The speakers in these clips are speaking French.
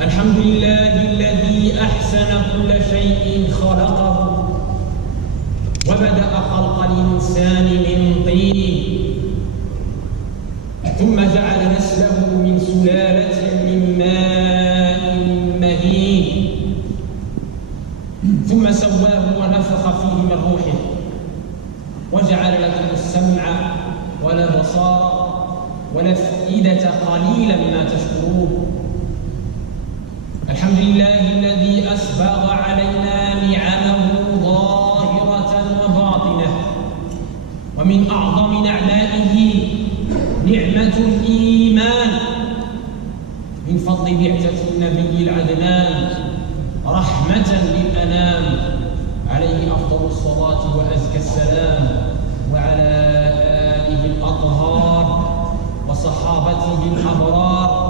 الحمد لله الذي أحسن كل شيء خلقه وبدأ خلق الإنسان من طين ثم جعل نسله من سلالة من ماء مهين ثم سواه ونفخ فيه من روحه وجعل لكم السمع والبصار والأفئدة قليلا ما تشكرون. الحمد لله الذي أسبغ علينا نعمه ظاهرة وباطنة، ومن أعظم نعمائه نعمة الإيمان من فضل بعثة النبي العدنان رحمة للأنام عليه أفضل الصلاة وأزكى السلام، وعلى آله الأطهار وصحابته الأبرار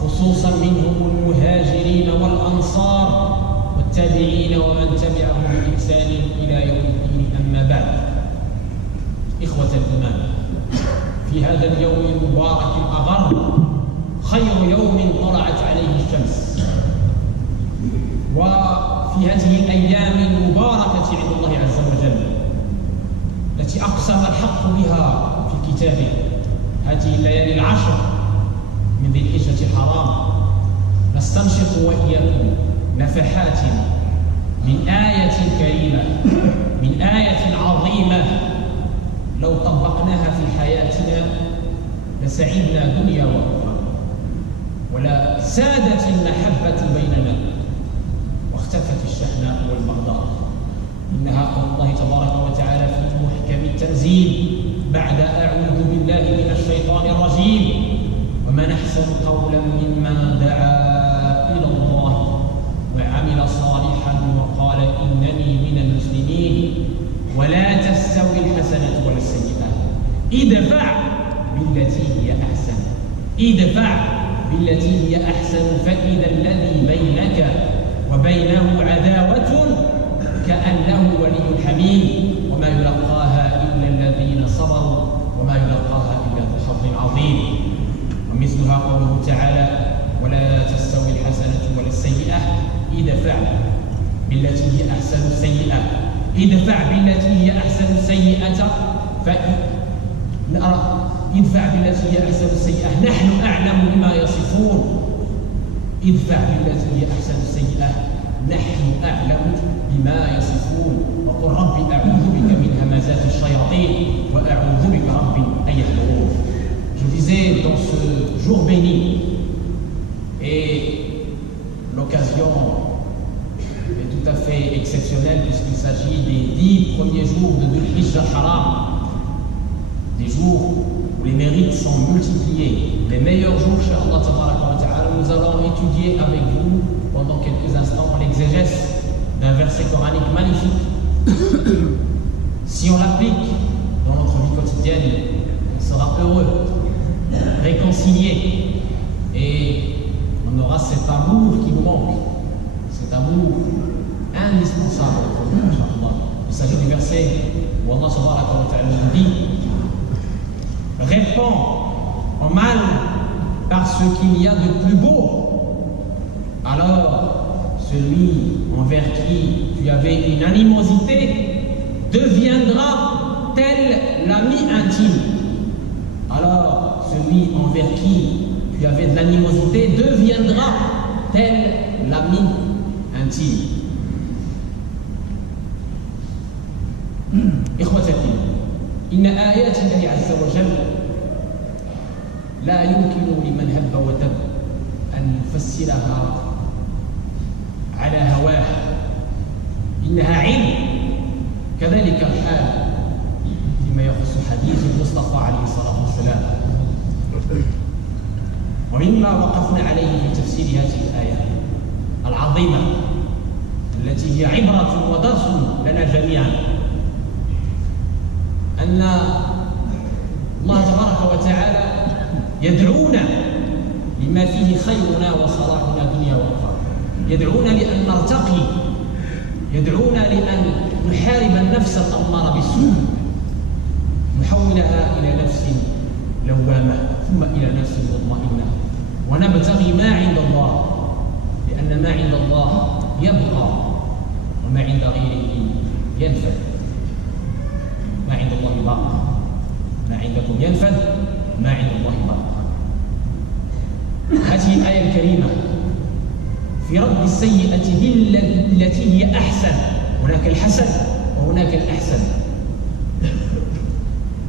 خصوصا منهم المهاجرين والأنصار والتابعين ومن تبعهم بإحسان إلى يوم الدين. أما بعد، إخوة الإيمان، في هذا اليوم المبارك الأغر، خير يوم طلعت عليه الشمس، وفي هذه الأيام المباركة عند الله عز وجل التي أقسم الحق بها في كتابه، هذه الليالي العشر من ذي الحجة الحرام، نستنشق وإياكم نفحات من آية كريمة، من آية عظيمة لو طبقناها في حياتنا لسعدنا دنيا وأخرى، ولا سادت المحبة بيننا واختفت الشحناء والبغضاء. إنها قول الله تبارك وتعالى في محكم التنزيل بعد أعوذ بالله من الشيطان الرجيم: ومن أحسن قولا ممن دعا إلى الله وعمل صالحا وقال إنني من المسلمين ولا تستوي الحسنة ولا السيئة ادفع بالتي هي أحسن، ادفع بالتي هي أحسن فإذا الذي بينك وبينه عداوة كأنه ولي حميم وما يلقاها إلا الذين صبروا وما يلقاها إلا ذو حظ عظيم. ومثلها قوله تعالى: ولا تستوي الحسنة ولا السيئة ادفع بالتي هي أحسن السيئة، ادفع بالتي هي أحسن السيئة ادفع بالتي هي أحسن السيئة نحن أعلم بما يصفون، ادفع بالتي هي أحسن السيئة نحن أعلم بما يصفون، وقل رب أعوذ بك من همزات الشياطين وأعوذ بك رب أن يحضرون. Je disais, dans ce jour béni, et l'occasion est tout à fait exceptionnelle puisqu'il s'agit des 10 premiers jours de Dhul Hijjah Haram, des jours où les mérites sont multipliés, les meilleurs jours chez Allah Tabaraka wa Ta'ala. Nous allons étudier avec vous pendant quelques instants l'exégèse d'un verset coranique magnifique. Si on l'applique dans notre vie quotidienne, on sera heureux, réconcilié, et on aura cet amour qui nous manque, cet amour indispensable pour nous, Inch'Allah. Il s'agit du verset où Allah Tabaraka wa Ta'ala nous dit: répands en mal par ce qu'il y a de plus beau, alors celui envers qui tu avais une animosité deviendra tel l'ami intime. Alors celui envers qui tu avais de l'animosité deviendra tel l'ami intime. إخوتي، إن آيات الله عز وجل لا يمكن لمن هب ودب أن يفسرها على هواه، إنها علم. كذلك الحال فيما يخص حديث المصطفى عليه الصلاة والسلام. ومما وقفنا عليه في تفسير هذه الآية العظيمة التي هي عبرة ودرس لنا جميعا، أن الله تبارك وتعالى يدعونا لما فيه خيرنا وصلاحنا دنيا وأخرى، يدعونا لأن نرتقي، يدعونا لأن نحارب النفس الأمارة بالسوء، نحولها إلى نفس لوامة ثم إلى نفس مطمئنة ونبتغي ما عند الله، لأن ما عند الله يبقى وما عند غيره ينفد. ما عند الله باق، ما عندكم ينفد، ما عند الله باق. هذه الآية الكريمة في رد السيئة بالتي هي أحسن. هناك الحسن وهناك الأحسن.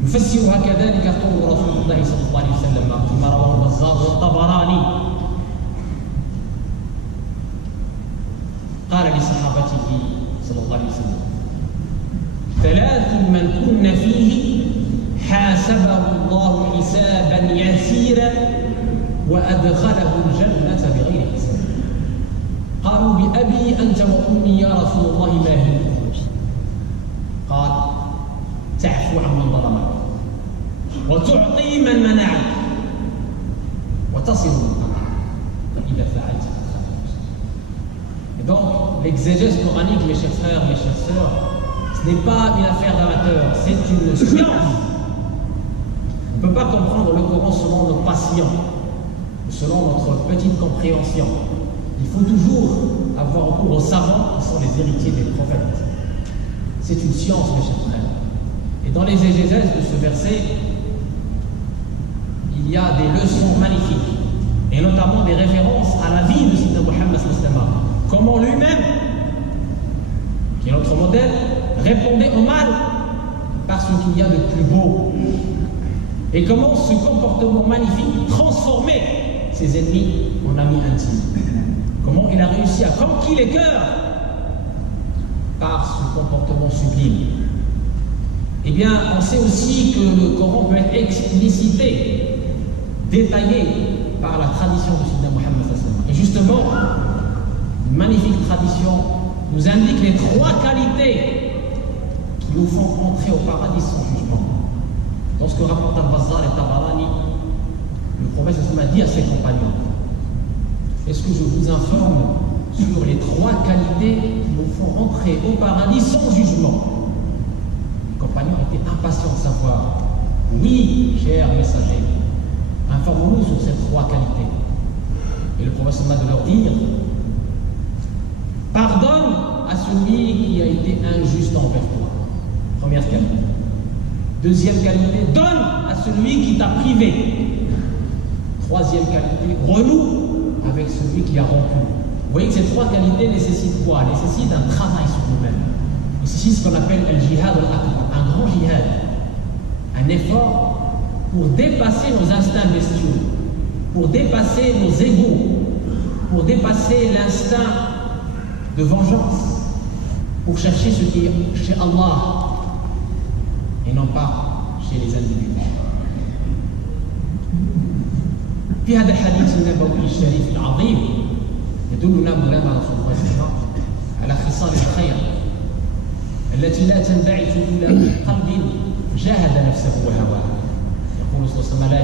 يفسرها كذلك قول رسول الله صلى الله عليه وسلم فيما رواه البزار والطبراني، قال لصحابته صلى الله عليه وسلم: ثلاث من كن فيه حاسبه الله حسابا يسيرا وأدخله الجنة بغير حساب. قالوا: بأبي أنت وأمي يا رسول الله ما هي؟ قال: تعفو عمن ظلمك، وتعطي من منعك، وتصل من قطعك، فإذا فعلت فخير. Et donc, l'exégèse coranique, mes chers frères, mes chères sœurs, ce n'est pas une affaire d'amateur, c'est une science. On ne peut pas comprendre le Coran selon nos passions, selon notre petite compréhension. Il faut toujours avoir recours aux savants qui sont les héritiers des prophètes. C'est une science, mes chers frères. Et dans les exégèses de ce verset, il y a des leçons magnifiques, et notamment des références à la vie de Sayyidina Muhammad sallallahu alayhi wa sallam. Comment lui-même, qui est notre modèle, répondait au mal par ce qu'il y a de plus beau. Et comment ce comportement magnifique transformait ses ennemis en amis intimes. Comment il a réussi à conquérir les cœurs par ce comportement sublime. Eh bien, on sait aussi que le Coran peut être explicité, détaillé par la tradition de Sayyidina Muhammad sallallahu alayhi wa sallam. Et justement, une magnifique tradition nous indique les trois qualités qui nous font entrer au paradis sans jugement. Dans ce que rapportent Al-Bazzar et Tabarani, le prophète a dit à ses compagnons: est-ce que je vous informe sur les trois qualités qui nous font entrer au paradis sans jugement? Les compagnons étaient impatients de savoir. Oui, cher messager, informons-nous sur ces trois qualités. Et le prophète de leur dire: pardonne à celui qui a été injuste envers toi. Première qualité. Deuxième qualité, donne à celui qui t'a privé. Troisième qualité, renoue avec celui qui a rompu. Vous voyez que ces trois qualités nécessitent quoi? Nécessitent un travail sur nous-mêmes. Nécessitent ce qu'on appelle le jihad al-akbar, un grand jihad, un effort pour dépasser nos instincts bestiaux, pour dépasser nos égos, pour dépasser l'instinct de vengeance, pour chercher ce qui est chez Allah et non pas chez les individus. في هذا الحديث النبوي الشريف العظيم يدلنا مولانا رسول الله صلى الله عليه وسلم على خصال الخير التي لا تنبعث الا من قلب جاهد نفسه وهواه. يقول صلى الله عليه وسلم: لا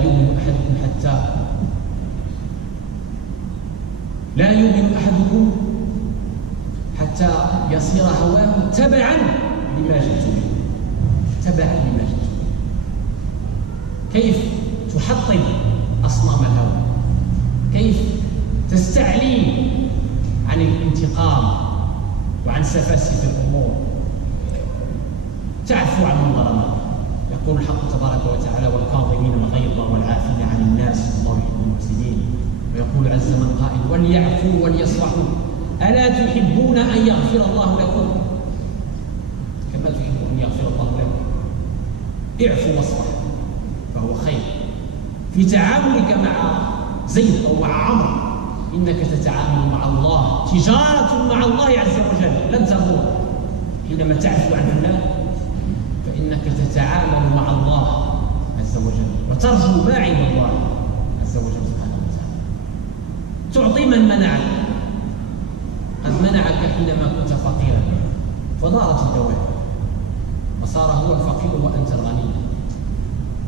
يؤمن احدكم حتى يصير هواه تبعا لما جئت به. تبعا لما جئت به. كيف تحطم أصنام الهوى، كيف تستعلي عن الانتقام وعن سفاسف الأمور، تعفو عن من ظلمك. يقول الحق تبارك وتعالى: والكاظمين الغيظ والعافين عن الناس والله يحب المحسنين. ويقول عز من قائل: وليعفوا وليصفحوا ألا تحبون أن يغفر الله لكم كما تحبون أن يغفر الله لكم. اعفوا واصفحوا فهو خير. في تعاملك مع زيد أو مع عمرو إنك تتعامل مع الله، تجارة مع الله عز وجل لن تبور. حينما تعفو عن الله فإنك تتعامل مع الله عز وجل وترجو ما عند الله عز وجل سبحانه وتعالى. تعطي من منعك. قد منعك حينما كنت فقيرا فضارت الدوائر وصار هو الفقير وأنت الغني،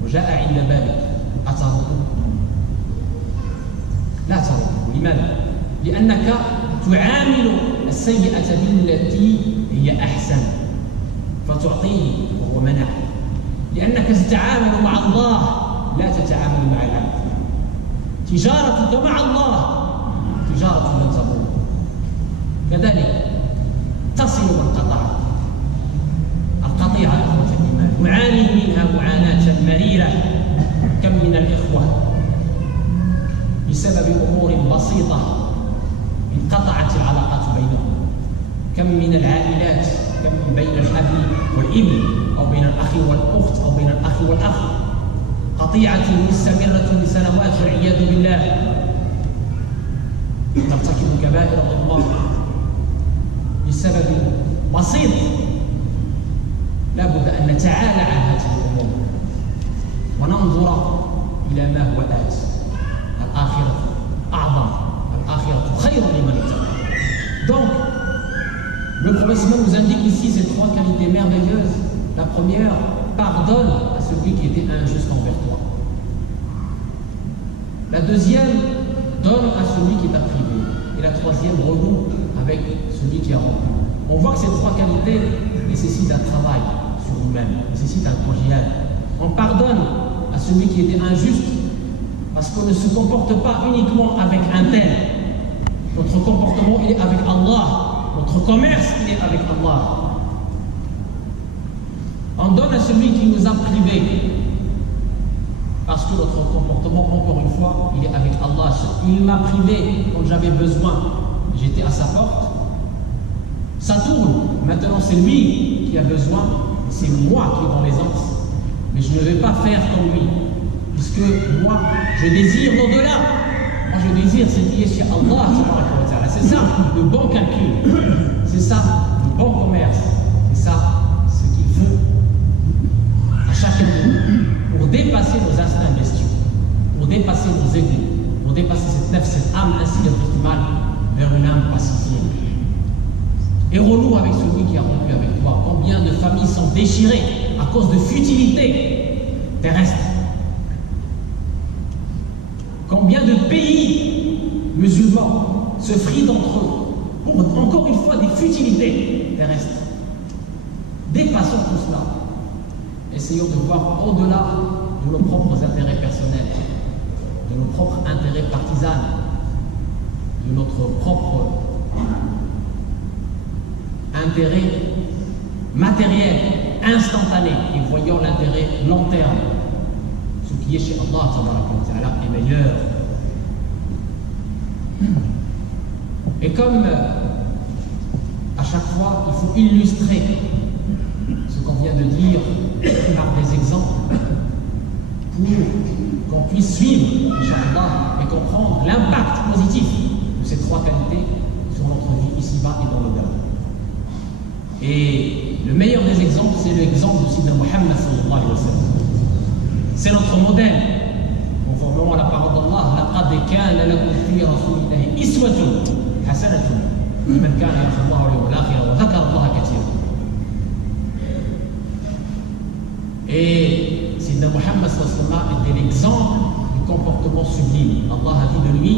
وجاء عند بابك أترده؟ لا ترده. لماذا؟ لأنك تعامل السيئة بالتي هي أحسن فتعطيه وهو منع. لأنك تتعامل مع الله لا تتعامل مع العبد. تجارتك مع الله تجارة لن تبور. كذلك تصل من قطعت. القطيعة إخوة الإيمان نعاني منها معاناة مريرة. كم من الإخوة بسبب أمور بسيطة انقطعت العلاقات بينهم. كم من العائلات، كم بين الأب والابن أو بين الأخ والأخت أو بين الأخ والأخ قطيعة مستمرة لسنوات والعياذ بالله، ترتكب كبائر الله بسبب بسيط. لا بد أن نتعالى عن هذه الأمور وننظر إلى ما هو آت. الآخرة أعظم، الآخرة خير لمن اتقى. Donc, le professeur nous indique ici ces trois qualités merveilleuses. La première, pardonne à celui qui était injuste envers toi. La deuxième, donne à celui qui t'a privé. Et la troisième, renoue avec celui qui a rompu. On voit que ces trois qualités nécessitent un travail sur nous-mêmes, nécessitent un projet. On pardonne à celui qui était injuste parce qu'on ne se comporte pas uniquement avec un tel. Notre comportement, il est avec Allah. Notre commerce, il est avec Allah. On donne à celui qui nous a privés parce que notre comportement, encore une fois, il est avec Allah. Il m'a privé quand j'avais besoin, j'étais à sa porte. Ça tourne, maintenant c'est lui qui a besoin, c'est moi qui est dans l'aisance. Mais je ne vais pas faire comme lui, puisque moi, je désire l'au-delà. Moi, je désire ce qui est chez Allah. C'est ça le bon calcul, c'est ça le bon commerce, c'est ça ce qu'il faut à chacun de nous pour dépasser nos instincts bestiaux, pour dépasser nos égos, pour dépasser cette âme ainsi mal vers une âme pacifiée. Et renoue avec celui qui a rompu avec toi. Combien de familles sont déchirées à cause de futilités terrestres? Combien de pays musulmans se frient d'entre eux pour encore une fois des futilités terrestres? Dépassons tout cela. Essayons de voir au-delà de nos propres intérêts personnels, de nos propres intérêts partisans, de notre propre intérêt matériel, instantané, et voyons l'intérêt long terme. Ce qui est chez Allah est meilleur. Et comme à chaque fois, il faut illustrer ce qu'on vient de dire par des exemples pour qu'on puisse suivre, Inch'Allah, et comprendre l'impact positif de ces trois qualités sur notre vie ici-bas et dans l'au-delà. Et le meilleur des exemples, c'est l'exemple de Sayyidina Muhammad sallallahu alayhi wa sallam. C'est notre modèle. Conformément à la parole d'Allah, لَقَدْ كَانَ لَكُمْ فِي رَسُولِ اللَّهِ إِسْوَةٌ حَسَنَةٌ لِمَنْ كَانَ يَرْجُو اللَّهَ وَالْيَوْمَ الْآخِرَ وَذَكَرَ اللَّهَ كَثِيرًا. Et Sayyidina Muhammad sallallahu alayhi wa sallam était l'exemple du comportement sublime. Allah a dit de lui,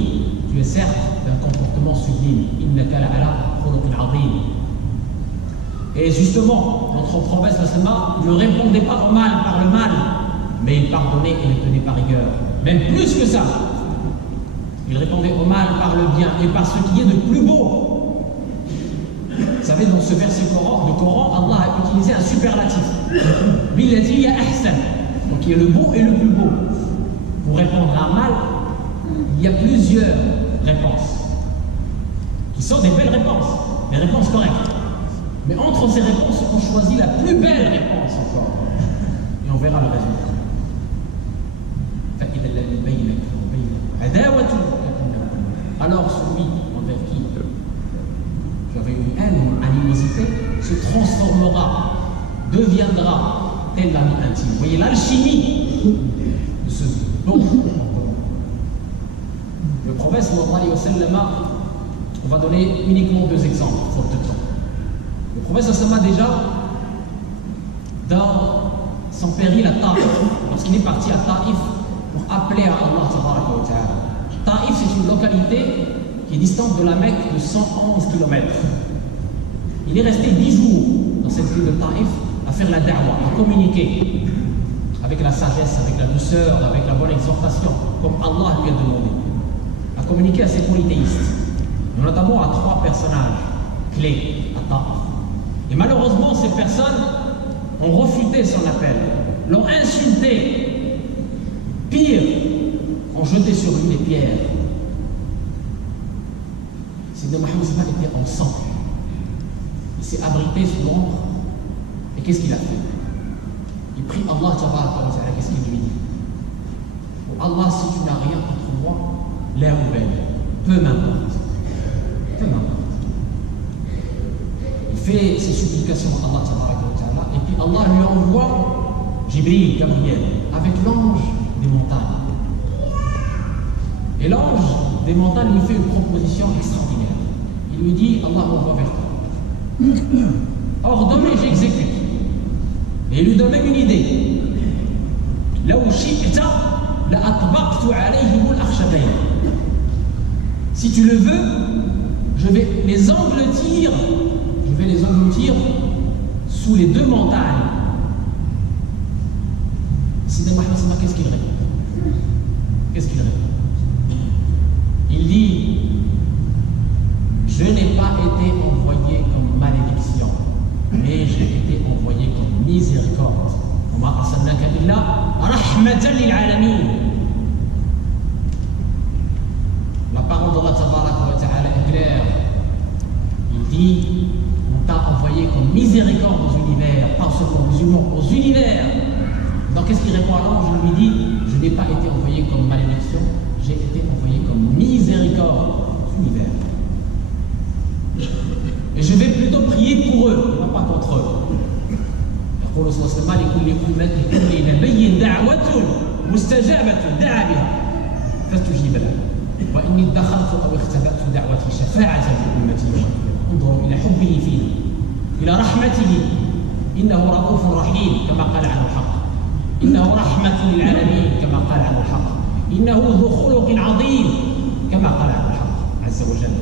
tu es certes d'un comportement sublime. إِنَّكَ لَعَلَى خُلُقٍ عَظِيمٍ. Et justement, notre prophète ne répondait pas au mal par le mal, mais il pardonnait et ne tenait pas rigueur. Même plus que ça, il répondait au mal par le bien et par ce qui est de plus beau. Vous savez, dans ce verset du Coran, Allah a utilisé un superlatif. Billati ya ahsan, donc il y a le beau et le plus beau. Pour répondre à un mal, il y a plusieurs réponses, qui sont des belles réponses, des réponses correctes. Mais entre ces réponses, on choisit la plus belle réponse encore. Et on verra le résultat. Alors celui envers qui tu avais une haine ou une animosité se transformera, deviendra tel l'ami intime. Vous voyez l'alchimie de ce bon comportement. Le prophète sallallahu alayhi wa sallam, on va donner uniquement deux exemples, faute de temps. Le prophète sallallahu alayhi wa sallam, déjà, dans son péril à Taïf, lorsqu'il est parti à Taïf pour appeler à Allah tabaraka wa ta'ala. Taïf, c'est une localité qui est distante de la Mecque de 111 km. Il est resté 10 jours dans cette ville de Taïf à faire la da'wa, à communiquer avec la sagesse, avec la douceur, avec la bonne exhortation, comme Allah lui a demandé, à communiquer à ses polythéistes, notamment à 3 personnages clés à Taif. Et malheureusement, ces personnes ont refuté son appel, l'ont insulté, pire, ont jeté sur lui des pierres. Sidna Mohammed était en sang. Il s'est abrité sous l'ombre. Et qu'est-ce qu'il a fait? Il prie Allah, qu'est-ce qu'il lui dit? Oh Allah, si tu n'as rien contre moi, l'air ou belle, peu m'importe. Peu m'importe. Il fait ses supplications à Allah, et puis Allah lui envoie Jibril, Gabriel, avec l'ange des montagnes. Et l'ange des montagnes lui fait une proposition extraordinaire. Il lui dit, Allah m'envoie vers toi. Ordonne et j'exécute. Et il lui donne même une idée. Là où si tu le veux, je vais les engloutir sous les 2 montagnes. Sidna Mohammed, qu'est-ce qu'il répond? Qu'est-ce qu'il répond? Il dit, je n'ai pas été envoyé comme malédiction, mais j'ai été envoyé comme miséricorde. La parole d'Allah est claire. Il dit, on t'a envoyé comme miséricorde aux univers, pas seulement aux musulmans, aux univers. Donc qu'est-ce qu'il répond à l'ange? Il lui dit, je n'ai pas été envoyé comme malédiction, j'ai été envoyé comme miséricorde aux univers. Et je vais plutôt prier pour eux, non pas contre eux. يقول صلى الله عليه وسلم لكل نبي دعوة مستجابة دعا بها فاستجيب له وإني ادخرت أو اختبأت دعوتي شفاعة لأمتي يوم القيامة. انظروا إلى حبه فينا، إلى رحمته، إنه رؤوف رحيم كما قال عنه الحق، إنه رحمة للعالمين كما قال عنه الحق، إنه ذو خلق عظيم كما قال عنه الحق عز وجل.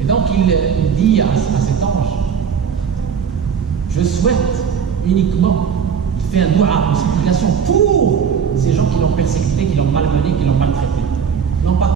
Et donc il dit à cet ange, je souhaite uniquement, il fait un dua, une supplication pour ces gens qui l'ont persécuté, qui l'ont malmené, qui l'ont maltraité. Non pas